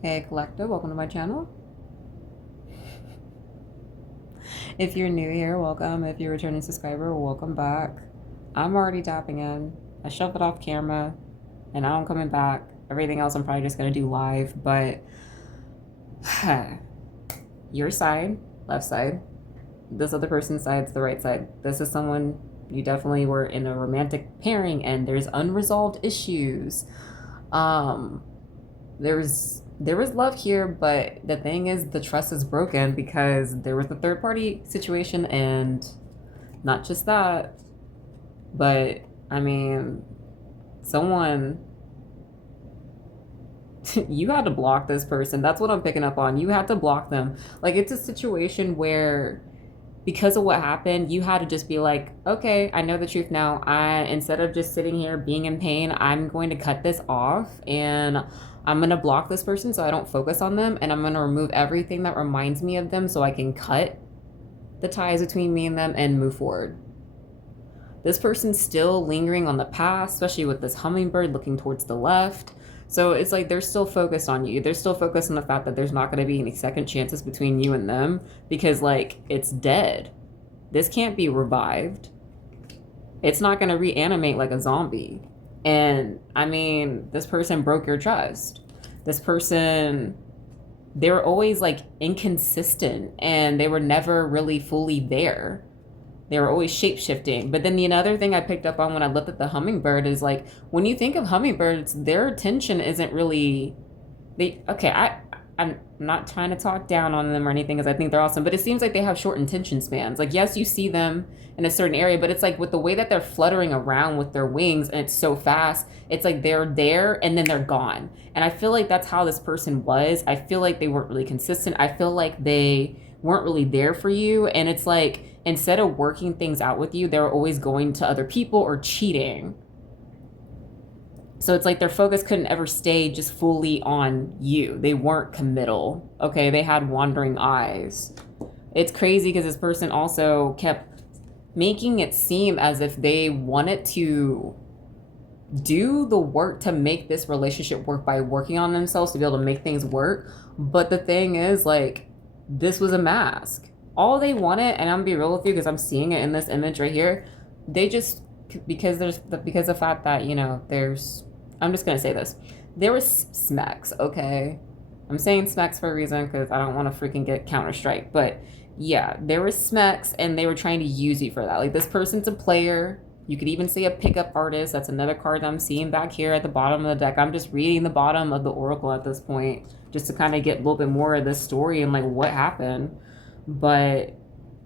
Hey Collective, welcome to my channel. If you're new here, welcome. If you're a returning subscriber, welcome back. I'm already tapping in. I shoved it off camera and now I'm coming back. Everything else I'm probably just gonna do live, but your side, left side, this other person's side's the right side. This is someone you definitely were in a romantic pairing and there's unresolved issues. Um, there was love here, but the thing is the trust is broken because there was the third party situation, and not just that, but I mean, someone you had to block this person. That's what I'm picking up on. You had to block them. Like, it's a situation where because of what happened, you had to just be like, okay, I know the truth now. I instead of just sitting here being in pain, I'm going to cut this off and I'm going to block this person so I don't focus on them, and I'm going to remove everything that reminds me of them so I can cut the ties between me and them and move forward. This person's still lingering on the past, especially with this hummingbird looking towards the left. So it's like they're still focused on you. They're still focused on the fact that there's not going to be any second chances between you and them because, like, it's dead. This can't be revived. It's not going to reanimate like a zombie. And I mean, this person broke your trust. This person, they were always like inconsistent and they were never really fully there. They were always shape shifting. But then the other thing I picked up on when I looked at the hummingbird is like, when you think of hummingbirds, their attention isn't really, I'm not trying to talk down on them or anything because I think they're awesome, but it seems like they have short attention spans. Like, yes, you see them in a certain area, but it's like with the way that they're fluttering around with their wings and it's so fast, it's like they're there and then they're gone. And I feel like that's how this person was. I feel like they weren't really consistent. I feel like they weren't really there for you. And it's like, instead of working things out with you, they were always going to other people or cheating. So it's like their focus couldn't ever stay just fully on you. They weren't committal. Okay, they had wandering eyes. It's crazy because this person also kept making it seem as if they wanted to do the work to make this relationship work by working on themselves to be able to make things work. But the thing is, like, this was a mask. All they wanted, and I'm gonna be real with you because I'm seeing it in this image right here, they just, because because the fact that, you know, I'm just gonna say this, there was smacks. Okay, I'm saying smacks for a reason because I don't want to freaking get Counter-Strike, but yeah, there were smacks and they were trying to use you for that. Like, this person's a player. You could even say a pickup artist. That's another card I'm seeing back here at the bottom of the deck. I'm just reading the bottom of the oracle at this point just to kind of get a little bit more of this story and like what happened. But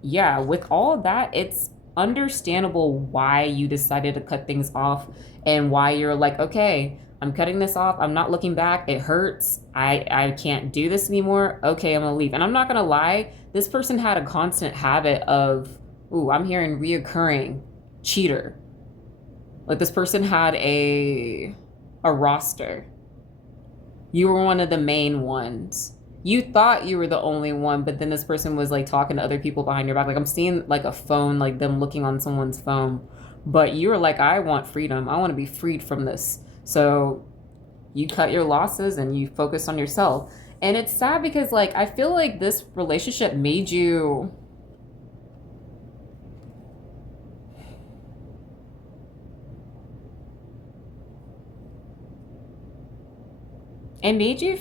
yeah, with all of that, it's understandable why you decided to cut things off and why you're like, okay, I'm cutting this off. I'm not looking back. It hurts. I can't do this anymore. Okay, I'm gonna leave. And I'm not gonna lie, this person had a constant habit of, ooh, I'm hearing reoccurring cheater. Like, this person had a roster. You were one of the main ones. You thought you were the only one, but then this person was like talking to other people behind your back. Like, I'm seeing like a phone, like them looking on someone's phone. But you were like, I want freedom. I want to be freed from this. So you cut your losses and you focus on yourself. And it's sad because, like, I feel like this relationship made you, it made you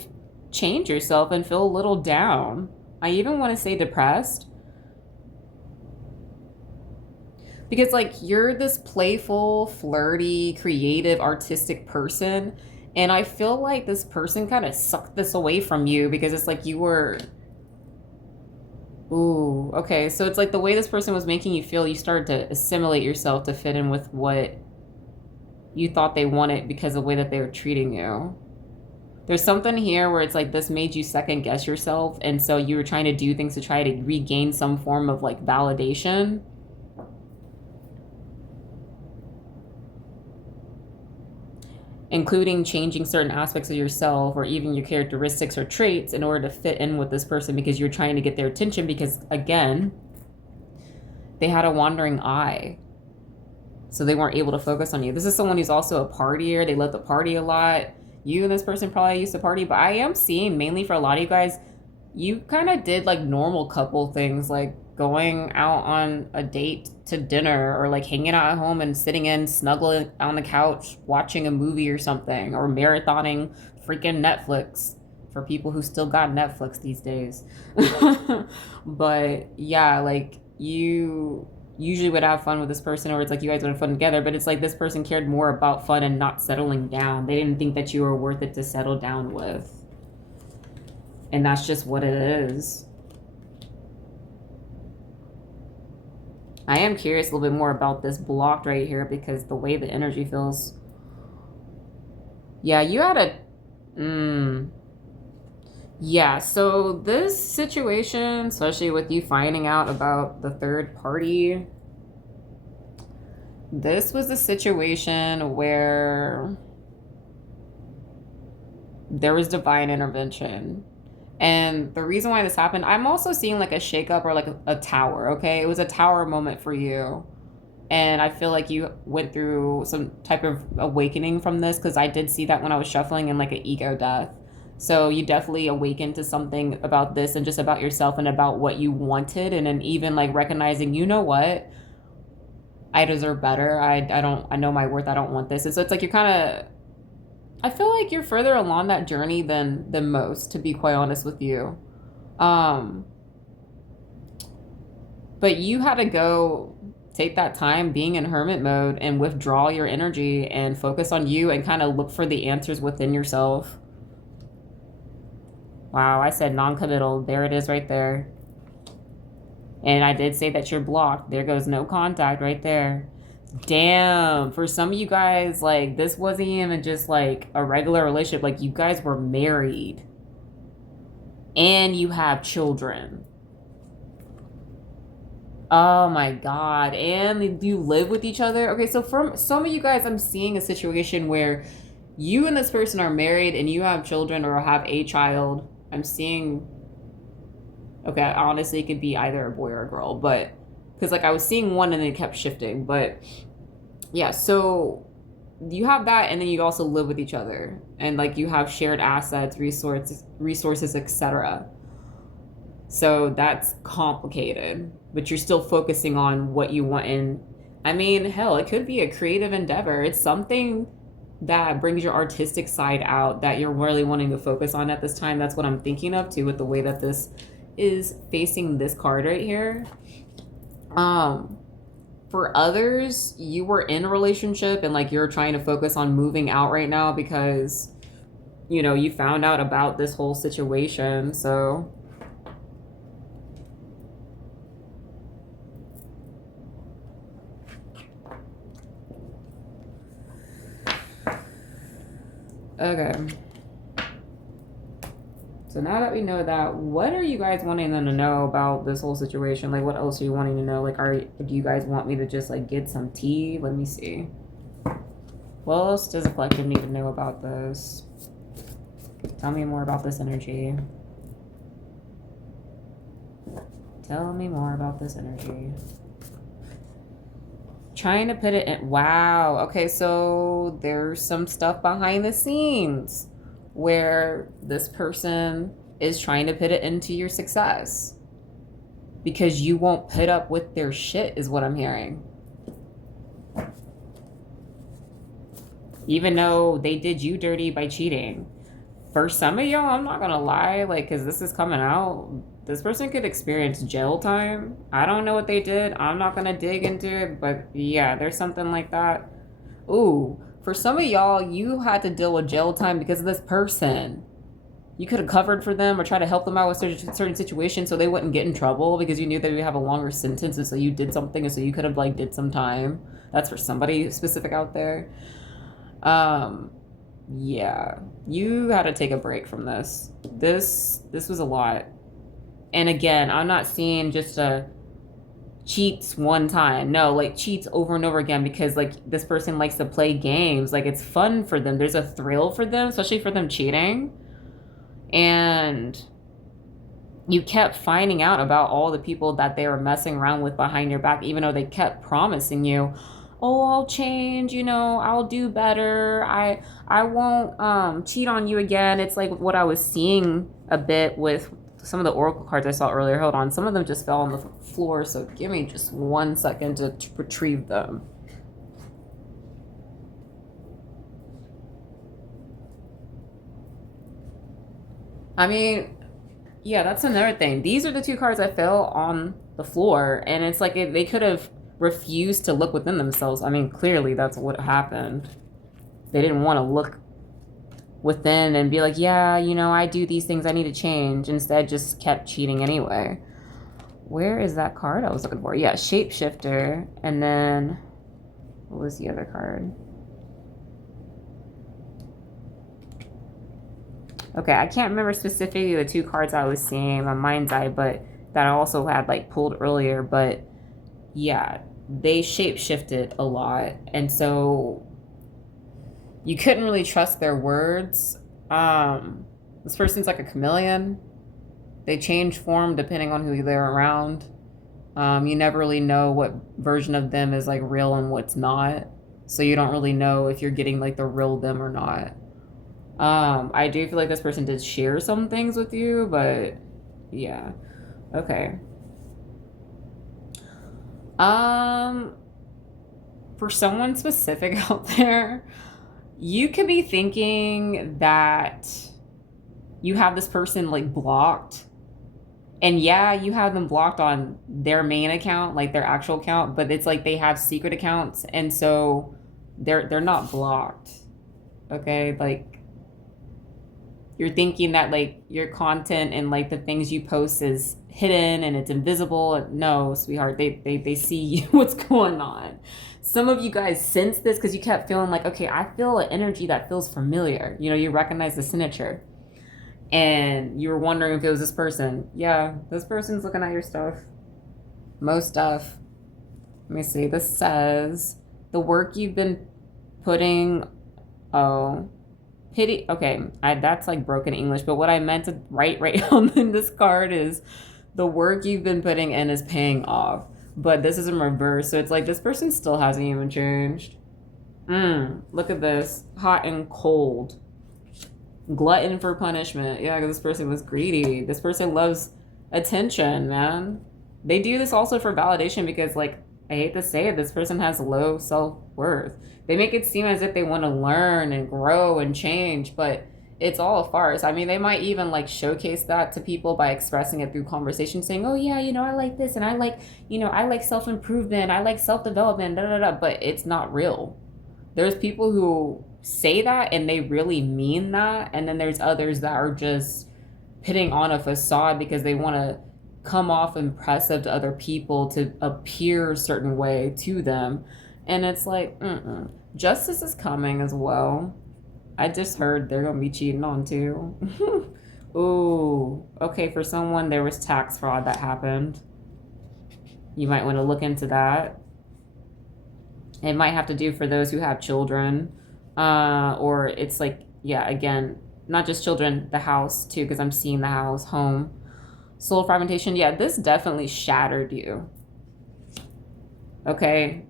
change yourself and feel a little down. I even want to say depressed because, like, you're this playful, flirty, creative, artistic person, and I feel like this person kind of sucked this away from you because it's like you were, ooh, okay, so it's like the way this person was making you feel, you started to assimilate yourself to fit in with what you thought they wanted because of the way that they were treating you. There's something here where it's like this made you second guess yourself, and so you were trying to do things to try to regain some form of like validation, including changing certain aspects of yourself or even your characteristics or traits in order to fit in with this person because you're trying to get their attention because, again, they had a wandering eye. So they weren't able to focus on you. This is someone who's also a partier. They love to party a lot. you and this person probably used to party, but I am seeing mainly for a lot of you guys, you kind of did like normal couple things, like going out on a date to dinner, or like hanging out at home and sitting in snuggling on the couch watching a movie or something, or marathoning freaking Netflix for people who still got Netflix these days. But yeah, like you usually would have fun with this person, or it's like you guys would have fun together, but it's like this person cared more about fun and not settling down. They didn't think that you were worth it to settle down with. And that's just what it is. I am curious a little bit more about this blocked right here, because the way the energy feels. Yeah, you had a... Yeah, so this situation, especially with you finding out about the third party, this was a situation where there was divine intervention. And the reason why this happened, I'm also seeing like a shakeup or like a tower, okay? It was a tower moment for you. And I feel like you went through some type of awakening from this, because I did see that when I was shuffling in like an ego death. So you definitely awakened to something about this and just about yourself and about what you wanted. And then even like recognizing, you know what? I deserve better. I know my worth. I don't want this. And so it's like you're kind of, I feel like you're further along that journey than most, to be quite honest with you. But you had to go take that time being in hermit mode and withdraw your energy and focus on you and kind of look for the answers within yourself. Wow, I said non-committal. There it is right there. And I did say that you're blocked. There goes no contact right there. Damn. For some of you guys, like, this wasn't even just like a regular relationship. Like, you guys were married. And you have children. Oh my God. And you live with each other. Okay, so from some of you guys, I'm seeing a situation where you and this person are married and you have children or have a child. I'm seeing, okay, honestly, it could be either a boy or a girl, but because like I was seeing one and then it kept shifting. But yeah, so you have that, and then you also live with each other, and like you have shared assets, resources, etc. So that's complicated, but you're still focusing on what you want. And I mean, hell, it could be a creative endeavor. It's something that brings your artistic side out that you're really wanting to focus on at this time. That's what I'm thinking of too, with the way that this is facing this card right here. For others, you were in a relationship and like you're trying to focus on moving out right now because, you know, you found out about this whole situation. So okay. So now that we know that, what are you guys wanting them to know about this whole situation? Like, what else are you wanting to know? Like, do you guys want me to just like get some tea? Let me see. What else does the collective need to know about this? Tell me more about this energy. Tell me more about this energy. Trying to put it in. Wow. Okay, so there's some stuff behind the scenes where this person is trying to put it into your success because you won't put up with their shit, is what I'm hearing. Even though they did you dirty by cheating. For some of y'all, I'm not gonna lie, like, because this is coming out, this person could experience jail time. I don't know what they did. I'm not gonna dig into it, but yeah, there's something like that. Ooh, for some of y'all, you had to deal with jail time because of this person. You could have covered for them or tried to help them out with certain situations so they wouldn't get in trouble because you knew they would have a longer sentence, and so you did something, and so you could have like did some time. That's for somebody specific out there. Yeah, you had to take a break from this. This was a lot. And again, I'm not seeing just a cheats one time. No, like cheats over and over again because like this person likes to play games. Like it's fun for them. There's a thrill for them, especially for them cheating. And you kept finding out about all the people that they were messing around with behind your back, even though they kept promising you, oh, I'll change, I'll do better. I won't cheat on you again. It's like what I was seeing a bit with some of the oracle cards I saw earlier. Hold on, some of them just fell on the floor, so give me just 1 second to retrieve them. I mean, yeah, that's another thing. These are the two cards that fell on the floor, and it's like they could have refused to look within themselves. I mean, clearly that's what happened. They didn't want to look within and be like, yeah, I do these things, I need to change. Instead, just kept cheating anyway. Where is that card I was looking for? Yeah, shapeshifter. And then, what was the other card? Okay, I can't remember specifically the two cards I was seeing in my mind's eye, but that I also had like pulled earlier. But yeah, they shapeshifted a lot. And so you couldn't really trust their words. This person's like a chameleon. They change form depending on who they're around. You never really know what version of them is like real and what's not. So you don't really know if you're getting like the real them or not. I do feel like this person did share some things with you, but yeah. Okay. For someone specific out there, you could be thinking that you have this person like blocked. And yeah, you have them blocked on their main account, like their actual account, but it's like they have secret accounts, and so they're not blocked. Okay? Like you're thinking that like your content and like the things you post is hidden and it's invisible. No, sweetheart, they see what's going on. Some of you guys sense this because you kept feeling like, okay, I feel an energy that feels familiar. You recognize the signature. And you were wondering if it was this person. Yeah, this person's looking at your stuff. Most stuff. Let me see. This says the work you've been putting. Oh, pity. Okay, that's like broken English. But what I meant to write right on in this card is the work you've been putting in is paying off. But this is in reverse. So it's like this person still hasn't even changed. Look at this. Hot and cold. Glutton for punishment. Yeah, because this person was greedy. This person loves attention, man. They do this also for validation because, like, I hate to say it, this person has low self-worth. They make it seem as if they want to learn and grow and change, but it's all a farce. I mean, they might even, like, showcase that to people by expressing it through conversation, saying, oh, yeah, I like this, and I like, I like self-improvement, I like self-development, da-da-da, but it's not real. There's people who say that and they really mean that, and then there's others that are just putting on a facade because they want to come off impressive to other people, to appear a certain way to them. And it's like, justice is coming as well. I just heard they're gonna be cheating on too. Ooh, okay, for someone there was tax fraud that happened. You might want to look into that. It might have to do for those who have children. Or it's like, yeah, again, not just children, the house too, because I'm seeing the house, home. Soul fragmentation, yeah, this definitely shattered you. Okay?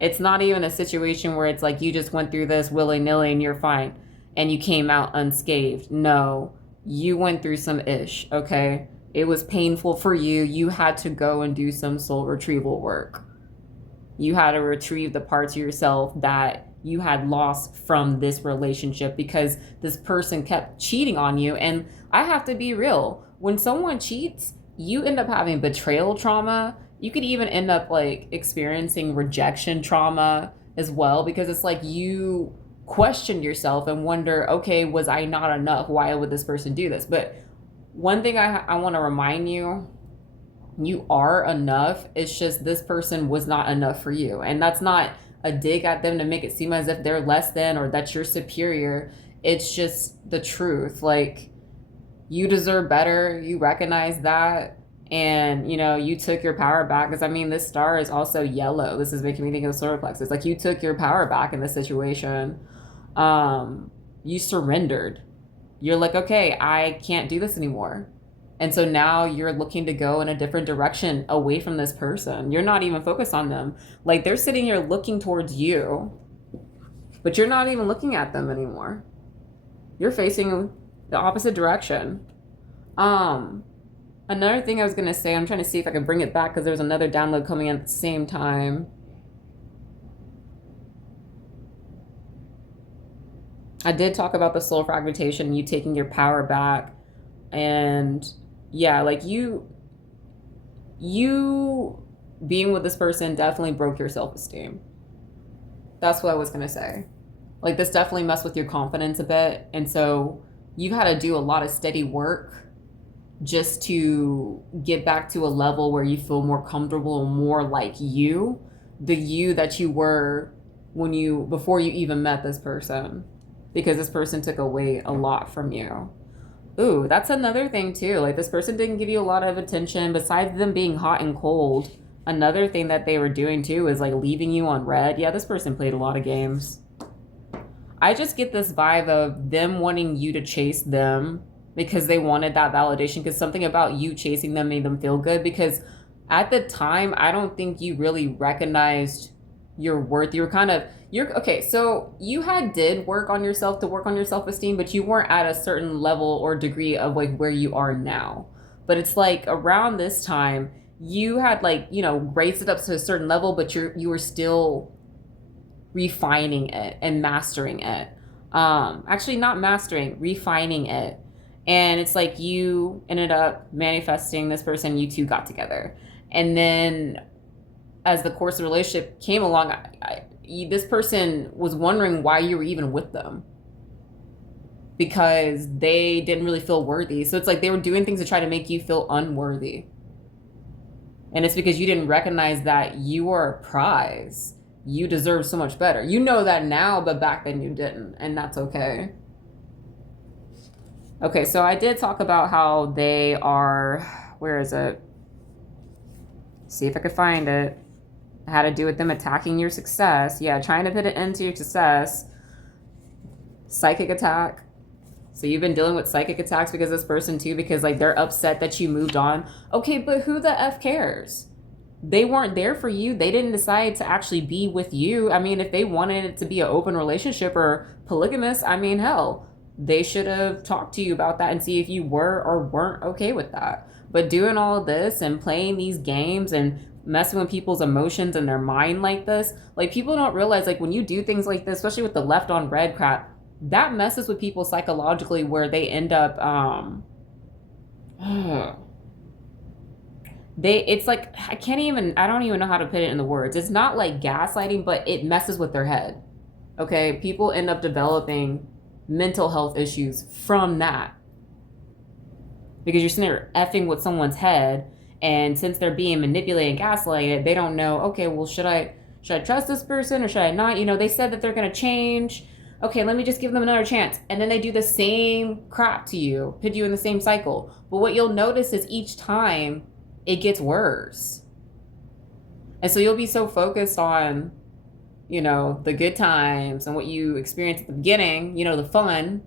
It's not even a situation where it's like you just went through this willy-nilly and you're fine and you came out unscathed. No, you went through some ish, okay? It was painful for you. You had to go and do some soul retrieval work. You had to retrieve the parts of yourself that you had lost from this relationship because this person kept cheating on you. And I have to be real. When someone cheats, you end up having betrayal trauma. You could even end up like experiencing rejection trauma as well, because it's like you question yourself and wonder, okay, was I not enough? Why would this person do this? But one thing I want to remind you, you are enough. It's just this person was not enough for you. And that's not a dig at them to make it seem as if they're less than or that you're superior. It's just the truth. Like, you deserve better. You recognize that. And, you took your power back. Because, I mean, this star is also yellow. This is making me think of the solar plexus. Like, you took your power back in this situation. You surrendered. You're like, okay, I can't do this anymore. And so now you're looking to go in a different direction away from this person. You're not even focused on them. Like they're sitting here looking towards you, but you're not even looking at them anymore. You're facing the opposite direction. Another thing I was going to say, I'm trying to see if I can bring it back because there's another download coming in at the same time. I did talk about the soul fragmentation, you taking your power back. And yeah, like you being with this person definitely broke your self-esteem. That's what I was going to say. Like this definitely messed with your confidence a bit. And so you've had to do a lot of steady work just to get back to a level where you feel more comfortable and more like you, the you that you were before you even met this person, because this person took away a lot from you. Ooh, that's another thing too. Like this person didn't give you a lot of attention besides them being hot and cold. Another thing that they were doing too is like leaving you on red. Yeah, this person played a lot of games. I just get this vibe of them wanting you to chase them because they wanted that validation, because something about you chasing them made them feel good. Because at the time, I don't think you really recognized your worth. You were okay, so you did work on yourself to work on your self-esteem, but you weren't at a certain level or degree of like where you are now. But it's like around this time, you had like, raised it up to a certain level, but you were still refining it and mastering it. Actually not mastering, refining it. And it's like you ended up manifesting this person, you two got together. And then as the course of the relationship came along, this person was wondering why you were even with them, because they didn't really feel worthy. So it's like they were doing things to try to make you feel unworthy. And it's because you didn't recognize that you are a prize. You deserve so much better. You know that now, but back then you didn't. And that's okay. Okay, so I did talk about how they are, where is it? See if I could find it. How to do with them attacking your success. Yeah, trying to put it into your success. Psychic attack. So you've been dealing with psychic attacks because of this person too, because like they're upset that you moved on. Okay, but who the F cares? They weren't there for you. They didn't decide to actually be with you. I mean, if they wanted it to be an open relationship or polygamous, I mean, hell, they should have talked to you about that and see if you were or weren't okay with that. But doing all of this and playing these games and messing with people's emotions and their mind like this, like people don't realize, like when you do things like this, especially with the left on red crap, that messes with people psychologically, where they end up it's like I don't even know how to put it in the words. It's not like gaslighting, but it messes with their head. Okay, people end up developing mental health issues from that, because you're sitting there effing with someone's head, and since they're being manipulated and gaslighted, they don't know, okay, well, should I trust this person or should I not? They said that they're going to change. Okay, let me just give them another chance. And then they do the same crap to you, put you in the same cycle. But what you'll notice is each time it gets worse. And so you'll be so focused on, the good times and what you experienced at the beginning, the fun,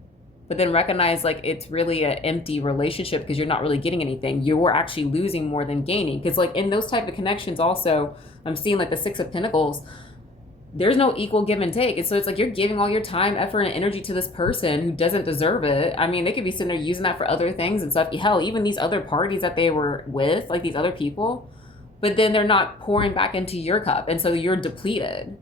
but then recognize like it's really an empty relationship because you're not really getting anything. You're actually losing more than gaining. Because like in those type of connections also, I'm seeing like the Six of Pentacles, there's no equal give and take. And so it's like you're giving all your time, effort, and energy to this person who doesn't deserve it. I mean, they could be sitting there using that for other things and stuff. Hell, even these other parties that they were with, like these other people, but then they're not pouring back into your cup. And so you're depleted.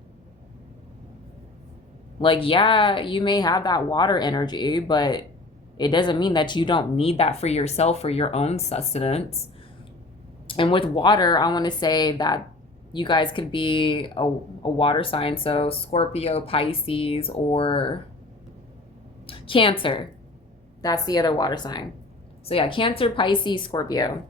Like, yeah, you may have that water energy, but it doesn't mean that you don't need that for yourself, for your own sustenance. And with water, I want to say that you guys could be a water sign. So Scorpio, Pisces, or Cancer. That's the other water sign. So yeah, Cancer, Pisces, Scorpio.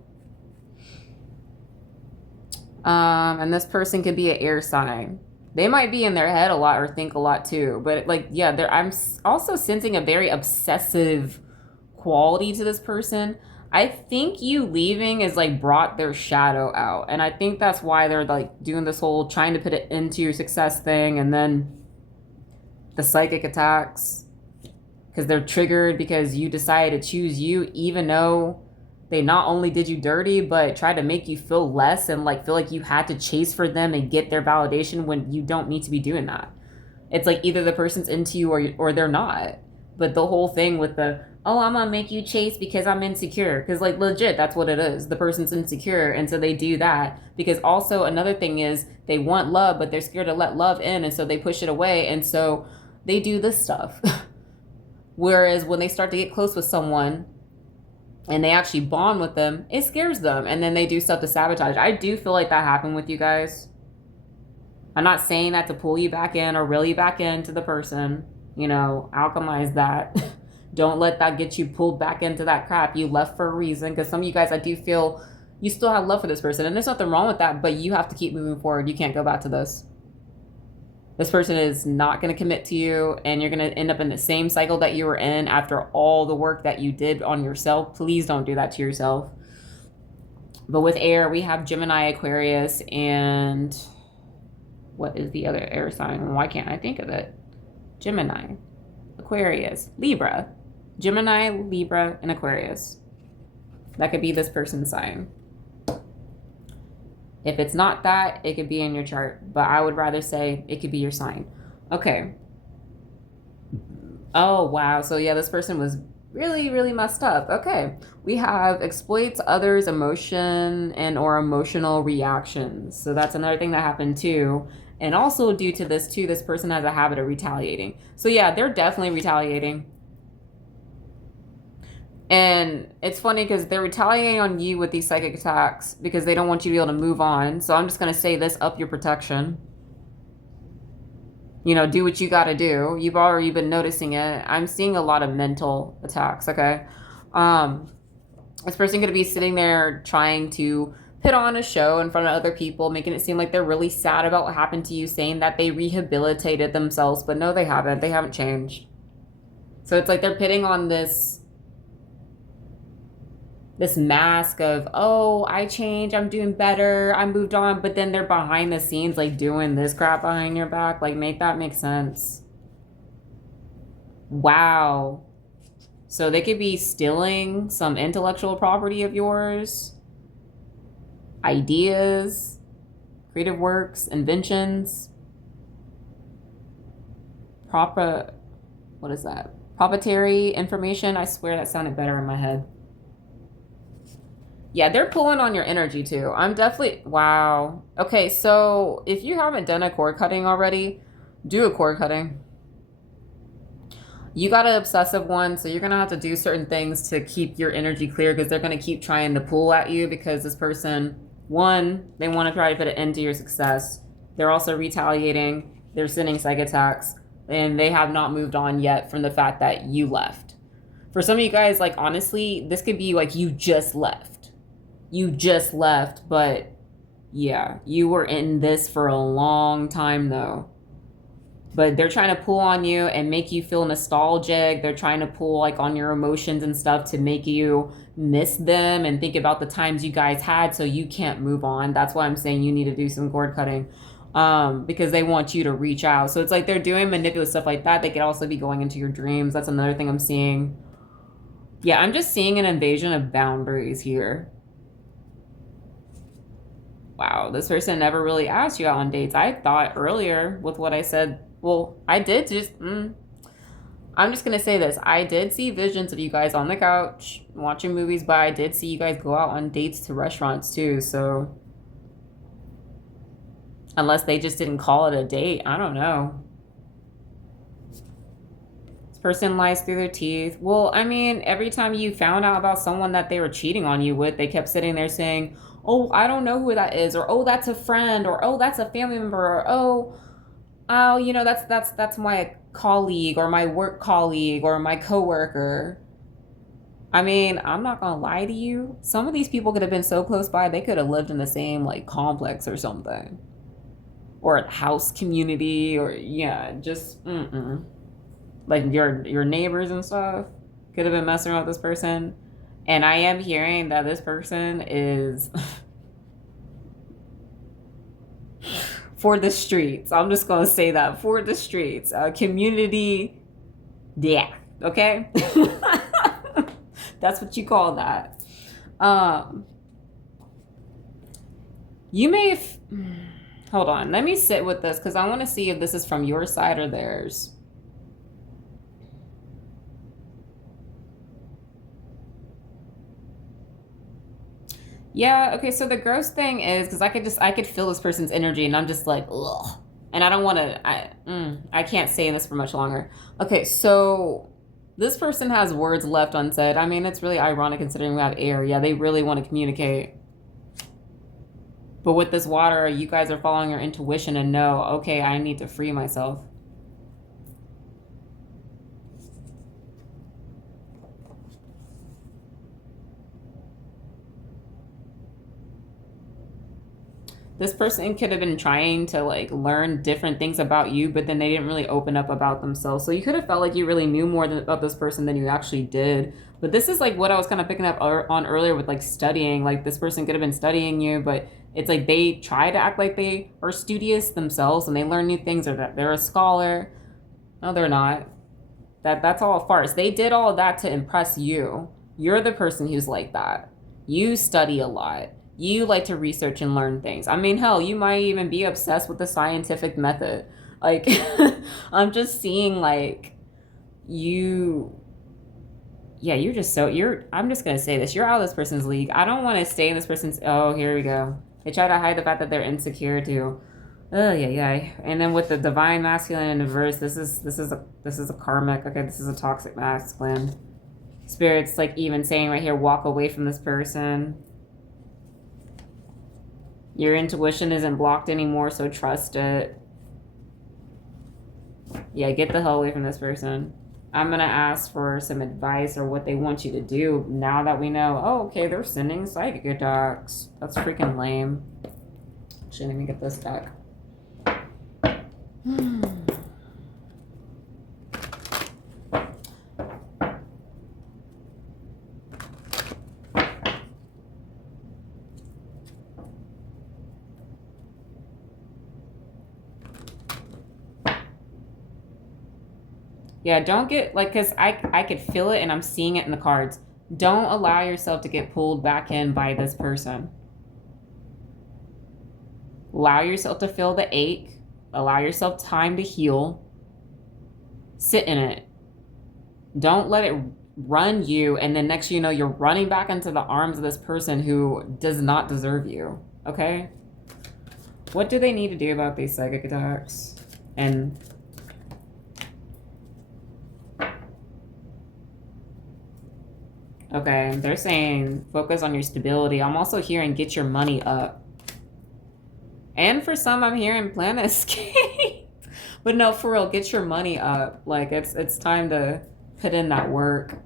And this person could be an air sign. They might be in their head a lot or think a lot too. But like, yeah, I'm also sensing a very obsessive quality to this person. I think you leaving is like brought their shadow out. And I think that's why they're like doing this whole trying to put it into your success thing. And then the psychic attacks, because they're triggered because you decided to choose you, even though They not only did you dirty, but tried to make you feel less and like feel like you had to chase for them and get their validation when you don't need to be doing that. It's like either the person's into you or they're not. But the whole thing with the, oh, I'm gonna make you chase because I'm insecure, because like legit, that's what it is. The person's insecure, and so they do that. Because also another thing is they want love, but they're scared to let love in, and so they push it away, and so they do this stuff. Whereas when they start to get close with someone and they actually bond with them, it scares them, and then they do stuff to sabotage. I do feel like that happened with you guys. I'm not saying that to pull you back in or reel you back into the person. You know, alchemize that. Don't let that get you pulled back into that crap. You left for a reason, because some of you guys, I do feel you still have love for this person, and there's nothing wrong with that, but you have to keep moving forward. You can't go back to this. This person is not going to commit to you, and you're going to end up in the same cycle that you were in after all the work that you did on yourself. Please don't do that to yourself. But with air, we have Gemini, Aquarius, and what is the other air sign? Why can't I think of it? Gemini, Aquarius, Libra. Gemini, Libra, and Aquarius. That could be this person's sign. If it's not that, it could be in your chart. But I would rather say it could be your sign. Okay. Oh, wow. So yeah, this person was really, really messed up. Okay. We have exploits others' emotion and or emotional reactions. So that's another thing that happened too. And also due to this too, this person has a habit of retaliating. So yeah, they're definitely retaliating. And it's funny because they're retaliating on you with these psychic attacks because they don't want you to be able to move on. So I'm just going to say this, up your protection. You know, do what you got to do. You've already been noticing it. I'm seeing a lot of mental attacks, okay? This person going to be sitting there trying to put on a show in front of other people, making it seem like they're really sad about what happened to you, saying that they rehabilitated themselves. But no, they haven't. They haven't changed. So it's like they're putting on this mask of, oh, I changed, I'm doing better, I moved on, but then they're behind the scenes like doing this crap behind your back. Like, make that make sense. Wow. So they could be stealing some intellectual property of yours, ideas, creative works, inventions, what is that? Proprietary information. I swear that sounded better in my head. Yeah, they're pulling on your energy too. I'm definitely, wow. Okay, so if you haven't done a cord cutting already, do a cord cutting. You got an obsessive one, so you're going to have to do certain things to keep your energy clear, because they're going to keep trying to pull at you, because this person, one, they want to try to put an end to your success. They're also retaliating. They're sending psych attacks, and they have not moved on yet from the fact that you left. For some of you guys, like, honestly, this could be like you just left. You just left, but yeah, you were in this for a long time though. But they're trying to pull on you and make you feel nostalgic. They're trying to pull like on your emotions and stuff to make you miss them and think about the times you guys had, so you can't move on. That's why I'm saying you need to do some cord cutting, because they want you to reach out. So it's like they're doing manipulative stuff like that. They could also be going into your dreams. That's another thing I'm seeing. Yeah, I'm just seeing an invasion of boundaries here. Wow, this person never really asked you out on dates. I thought earlier with what I said, well, I did just, I'm just going to say this. I did see visions of you guys on the couch watching movies, but I did see you guys go out on dates to restaurants too. So unless they just didn't call it a date, I don't know. This person lies through their teeth. Well, I mean, every time you found out about someone that they were cheating on you with, they kept sitting there saying, oh, I don't know who that is, or oh, that's a friend, or oh, that's a family member, or oh, you know, that's my colleague or my work colleague or my coworker. I mean, I'm not gonna lie to you. Some of these people could have been so close by, they could have lived in the same like complex or something, or a house community, or yeah, just like your neighbors and stuff could have been messing around with this person. And I am hearing that this person is for the streets. I'm just going to say that, for the streets. Community, yeah, okay? That's what you call that. Um, you may have... Hold on. Let me sit with this because I want to see if this is from your side or theirs. Yeah, okay, so the gross thing is because I could feel this person's energy and I'm just like, ugh. And I don't want to, I can't say this for much longer. Okay, so this person has words left unsaid. I mean, it's really ironic considering we have air. Yeah, they really want to communicate. But with this water, you guys are following your intuition and know, okay, I need to free myself. This person could have been trying to like learn different things about you, but then they didn't really open up about themselves. So you could have felt like you really knew more about this person than you actually did. But this is like what I was kind of picking up on earlier with like studying. Like this person could have been studying you, but it's like they try to act like they are studious themselves and they learn new things or that they're a scholar. No, they're not. That's all a farce. They did all of that to impress you. You're the person who's like that. You study a lot. You like to research and learn things. I mean, hell, you might even be obsessed with the scientific method. Like, I'm just seeing like you. Yeah, you're just so you're. I'm just gonna say this. You're out of this person's league. I don't want to stay in this person's. Oh, here we go. They try to hide the fact that they're insecure too. Oh yeah. And then with the divine masculine and reverse, this is a karmic. Okay, this is a toxic masculine. Spirit's like even saying right here, walk away from this person. Your intuition isn't blocked anymore, so trust it. Yeah, get the hell away from this person. I'm gonna ask for some advice or what they want you to do now that we know. Oh, okay, they're sending psychic attacks. That's freaking lame. Actually, let me get this back. Yeah, don't get like, because I could feel it and I'm seeing it in the cards. Don't allow yourself to get pulled back in by this person. Allow yourself to feel the ache. Allow yourself time to heal. Sit in it. Don't let it run you, and then next you know, you're running back into the arms of this person who does not deserve you. Okay? What do they need to do about these psychic attacks? And okay, they're saying focus on your stability. I'm also hearing get your money up. And for some, I'm hearing plan escape. But no, for real, get your money up. Like it's time to put in that work.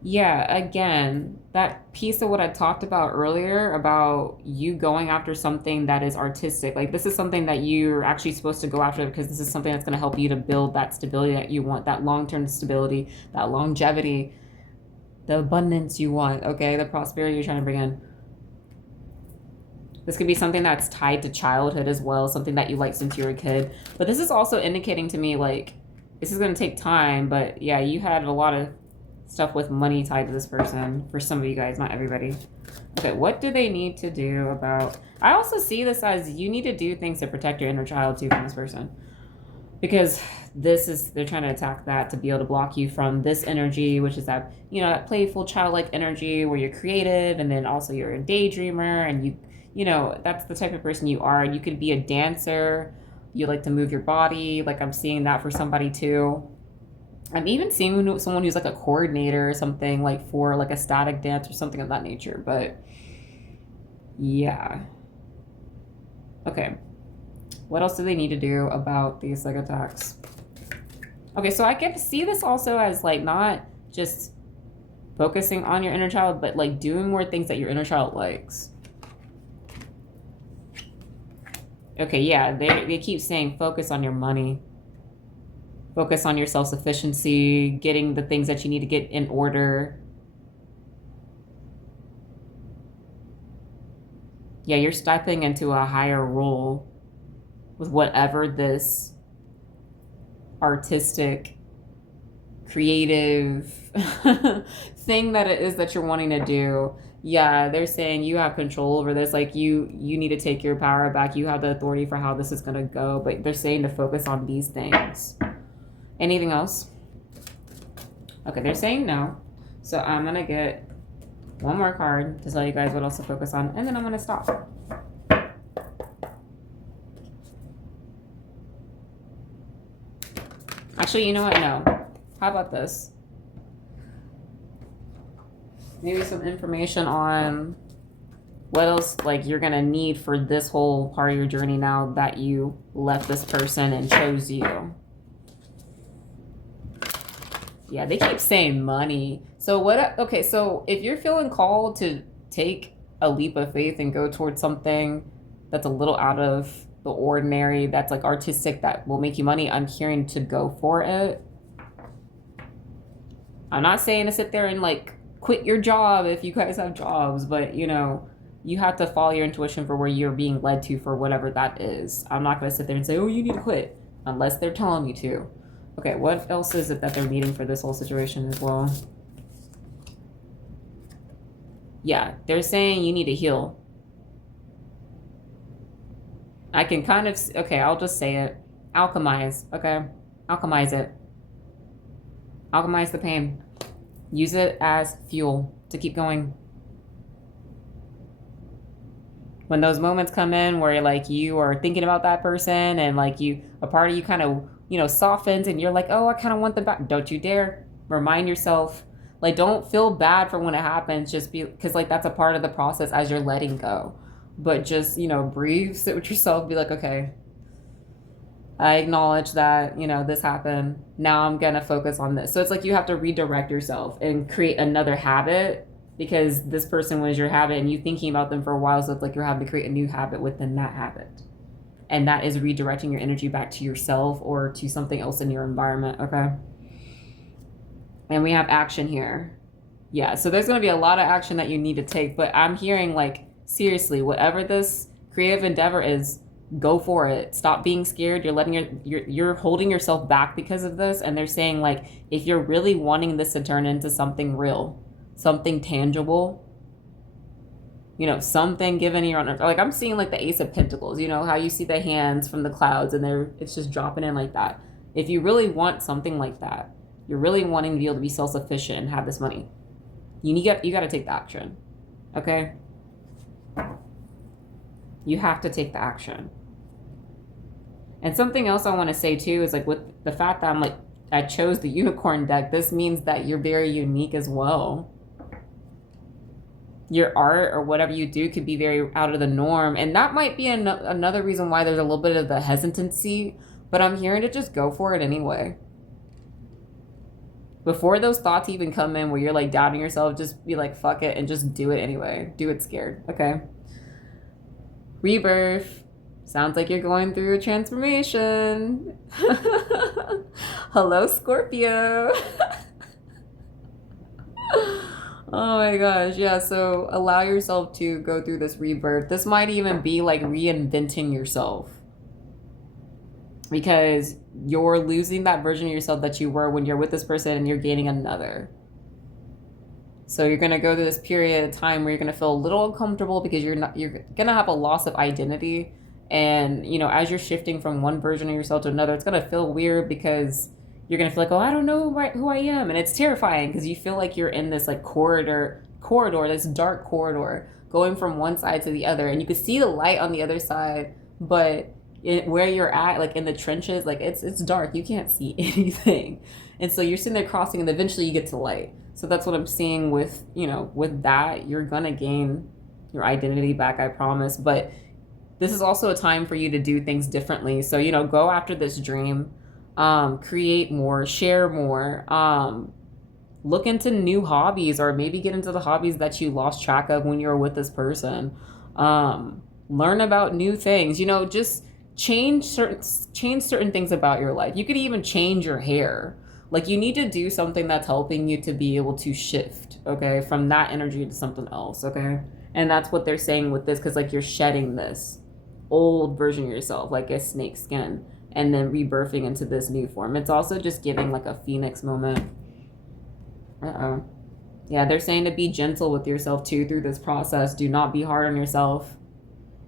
Yeah, again, that piece of what I talked about earlier about you going after something that is artistic. Like this is something that you're actually supposed to go after because this is something that's going to help you to build that stability that you want, that long-term stability, that longevity, the abundance you want, okay? The prosperity you're trying to bring in. This could be something that's tied to childhood as well, something that you like since you were a kid. But this is also indicating to me like this is going to take time, but yeah, you had a lot of stuff with money tied to this person for some of you guys, not everybody. Okay, what do they need to do about... I also see this as you need to do things to protect your inner child too from this person, because this is, they're trying to attack that to be able to block you from this energy, which is that, you know, that playful childlike energy where you're creative, and then also you're a daydreamer, and you know, that's the type of person you are. You could be a dancer, you like to move your body, like I'm seeing that for somebody too. I'm even seeing someone who's like a coordinator or something, like for like a static dance or something of that nature. But yeah. Okay. What else do they need to do about these like attacks? Okay, so I get to see this also as like not just focusing on your inner child, but like doing more things that your inner child likes. Okay, yeah, they keep saying focus on your money. Focus on your self-sufficiency, getting the things that you need to get in order. Yeah, you're stepping into a higher role with whatever this artistic, creative thing that it is that you're wanting to do. Yeah, they're saying you have control over this. Like you need to take your power back. You have the authority for how this is going to go. But they're saying to focus on these things. Anything else? Okay, they're saying no. So I'm going to get one more card to tell you guys what else to focus on. And then I'm going to stop. Actually, you know what? No. How about this? Maybe some information on what else like you're gonna need for this whole part of your journey now that you left this person and chose you. Yeah, they keep saying money. So what? Okay, so if you're feeling called to take a leap of faith and go towards something that's a little out of the ordinary, that's like artistic, that will make you money, I'm hearing to go for it. I'm not saying to sit there and like quit your job if you guys have jobs, but you know, you have to follow your intuition for where you're being led to for whatever that is. I'm not going to sit there and say, oh, you need to quit unless they're telling you to. Okay, what else is it that they're needing for this whole situation as well? Yeah, they're saying you need to heal. I can kind of, okay, I'll just say it. Alchemize, okay? Alchemize it. Alchemize the pain. Use it as fuel to keep going. When those moments come in where like you are thinking about that person and like a part of you kind of, you know, softens and you're like, oh, I kind of want them back. Don't you dare. Remind yourself. Like, don't feel bad for when it happens. Just because like that's a part of the process as you're letting go. But just, you know, breathe, sit with yourself, be like, okay, I acknowledge that, you know, this happened. Now I'm going to focus on this. So it's like you have to redirect yourself and create another habit because this person was your habit and you thinking about them for a while. So it's like you're having to create a new habit within that habit. And that is redirecting your energy back to yourself or to something else in your environment. Okay. And we have action here. Yeah. So there's going to be a lot of action that you need to take, but I'm hearing like, seriously, whatever this creative endeavor is, go for it. Stop being scared. You're letting you're holding yourself back because of this. And they're saying like, if you're really wanting this to turn into something real, something tangible, you know, something given your own, like I'm seeing like the Ace of Pentacles, you know, how you see the hands from the clouds and it's just dropping in like that. If you really want something like that, you're really wanting to be able to be self-sufficient and have this money, you got to take the action. Okay. You have to take the action. And something else I want to say too is like with the fact that I chose the unicorn deck, this means that you're very unique as well. Your art or whatever you do could be very out of the norm. And that might be another reason why there's a little bit of the hesitancy, but I'm hearing to just go for it anyway. Before those thoughts even come in where you're like doubting yourself, just be like, fuck it and just do it anyway. Do it scared. Okay. Rebirth. Sounds like you're going through a transformation. Hello, Scorpio. Oh my gosh. Yeah. So allow yourself to go through this rebirth. This might even be like reinventing yourself because you're losing that version of yourself that you were when you're with this person and you're gaining another. So you're going to go through this period of time where you're going to feel a little uncomfortable because you're going to have a loss of identity. And, you know, as you're shifting from one version of yourself to another, it's going to feel weird because you're going to feel like, oh, I don't know who I am. And it's terrifying because you feel like you're in this like corridor, this dark corridor going from one side to the other. And you can see the light on the other side, but where you're at, like in the trenches, like it's dark. You can't see anything. And so you're sitting there crossing and eventually you get to light. So that's what I'm seeing with, you know, with that, you're going to gain your identity back, I promise. But this is also a time for you to do things differently. So, you know, go after this dream, create more, share more, look into new hobbies or maybe get into the hobbies that you lost track of when you were with this person. Learn about new things, you know, just change certain things about your life. You could even change your hair. Like you need to do something that's helping you to be able to shift, okay, from that energy to something else, okay? And that's what they're saying with this, because like you're shedding this old version of yourself, like a snake skin, and then rebirthing into this new form. It's also just giving like a phoenix moment. Uh-oh. Yeah, they're saying to be gentle with yourself too through this process. Do not be hard on yourself.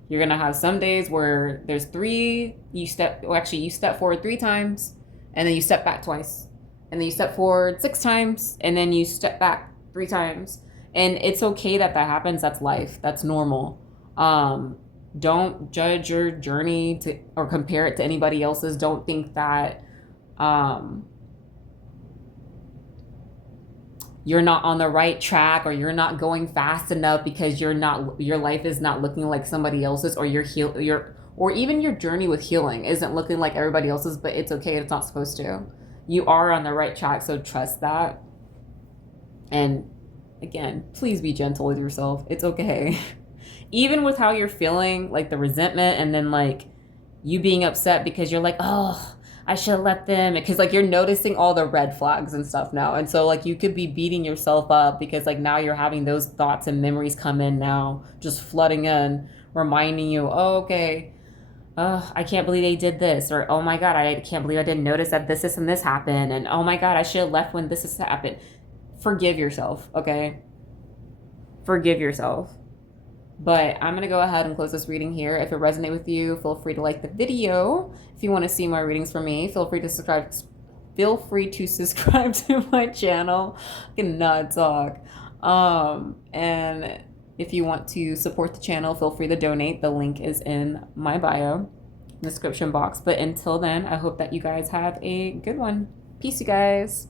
You're gonna have some days where there's you step forward 3 times, and then you step back twice, and then you step forward 6 times, and then you step back 3 times. And it's okay that happens. That's life. That's normal. Don't judge your journey or compare it to anybody else's. Don't think that you're not on the right track, or you're not going fast enough because your life is not looking like somebody else's, or or even your journey with healing isn't looking like everybody else's. But it's okay. It's not supposed to. You are on the right track, so trust that. And again, please be gentle with yourself. It's okay. Even with how you're feeling, like the resentment, and then like you being upset because you're like, oh, I should have let them, because like you're noticing all the red flags and stuff now. And so like you could be beating yourself up because like now you're having those thoughts and memories come in now, just flooding in, reminding you, oh, okay, I can't believe they did this, or oh my God, I can't believe I didn't notice that this and this happened, and oh my God, I should have left when this happened. Forgive yourself, okay? Forgive yourself. But I'm going to go ahead and close this reading here. If it resonated with you, feel free to like the video. If you want to see more readings from me, feel free to subscribe. Feel free to subscribe to my channel. I cannot talk. And if you want to support the channel, feel free to donate. The link is in my bio description box. But until then, I hope that you guys have a good one. Peace, you guys.